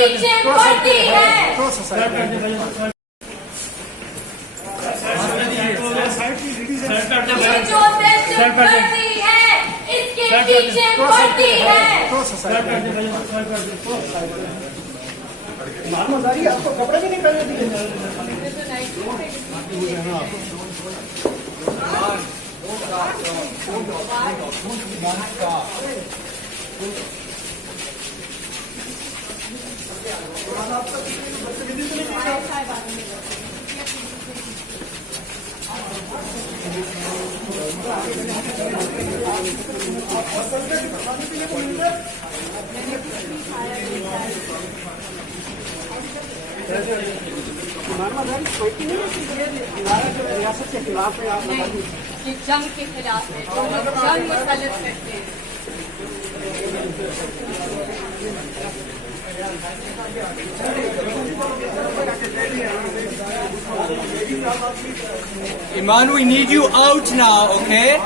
Teaching पढ़ती है। ये जो तहसील करती है इसकी टीचिंग पढ़ती है। मजारी आपको कपड़े भी नहीं पहनने दिए। रियासत के खिलाफ है, आप ये जंग के खिलाफ है, जो लोग जंग मुसल्लत करते हैं। Iman, we need you out now, okay?